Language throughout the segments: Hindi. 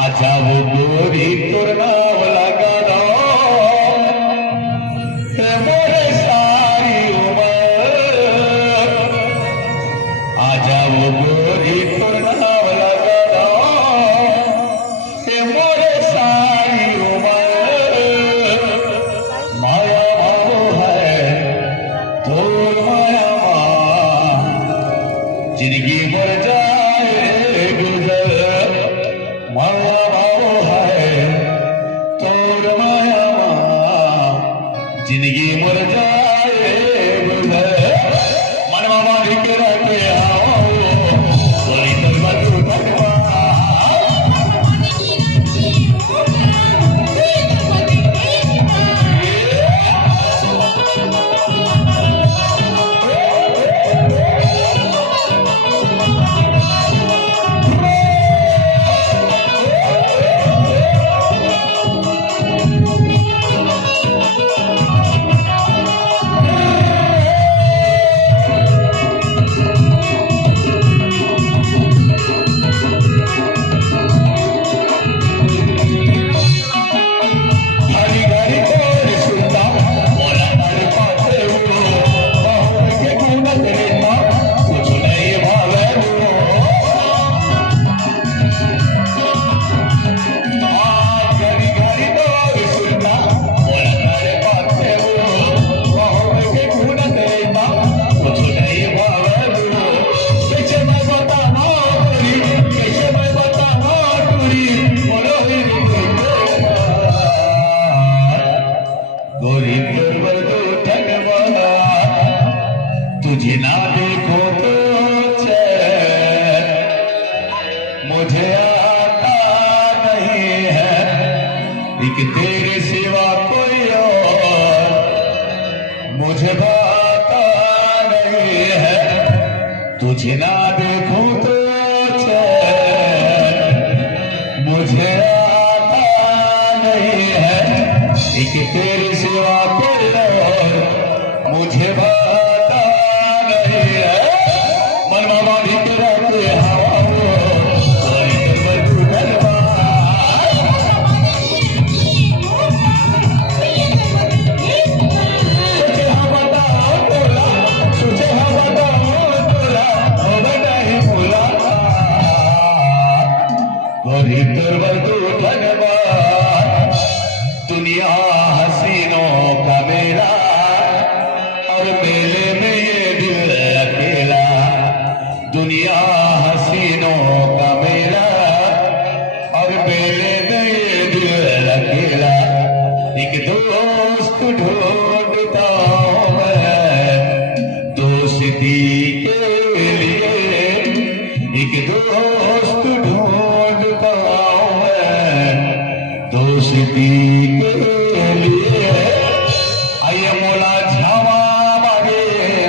आजा वो गोरी तोर नाम लगा दो मोरे सारी उम्र। आजा वो गोरी तोर नाम लगा दो मोरे सारी उम्र। माया भाव है तोर माया जिंदगी मर जाए गुजर। माया भाव है तोर माया जिंदगी मर जाए गुजर। मनवा मारी के रखे आओ बोली तो बतू तुझे ना देखो तो मुझे आता नहीं है एक तेरे सिवा कोई और मुझे भाता नहीं है। तुझे ना देखो तो मुझे आता नहीं है एक तेरे सिवा कोई और मुझे भाता नहीं है। मनवा भी करते हवा दुनिया हसीनों का मेला और मेले में ये दिल अकेला। दुनिया हसीनों का मेला और मेले में ये दिल अकेला। एक दोस्त ढूंढता हूं मैं दोस्ती के लिए। एक दोस्त ढूंढता हूं मैं दोस्ती के लिए। आइए मोला झावा मारे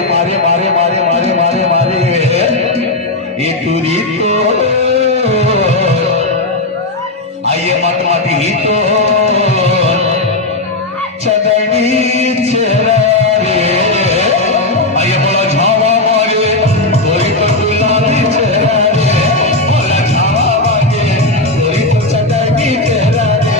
मारे मारे मारे मारे मारे मारे ये तुरी तो आइए मत मत ही तो चदनी चेहरा रे। आइए मोला झावा मारे तुरी तो गुलाबी चेहरा रे। मोला झावा मारे तुरी तो चदनी चेहरा रे।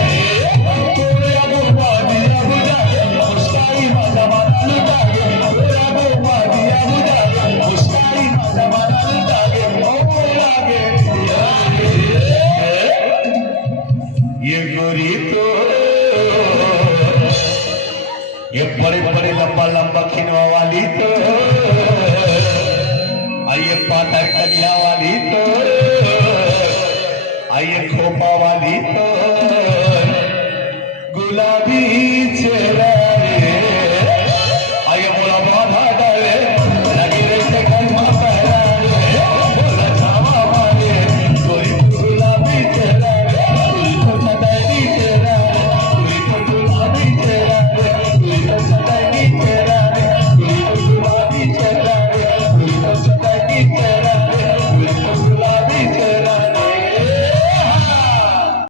ये गोरी तो ये बड़े बड़े लंबा लंबा खिनवा वाली तो आइए पातर कलिया वाली तो आइए खोपा वाली तो गुलाबी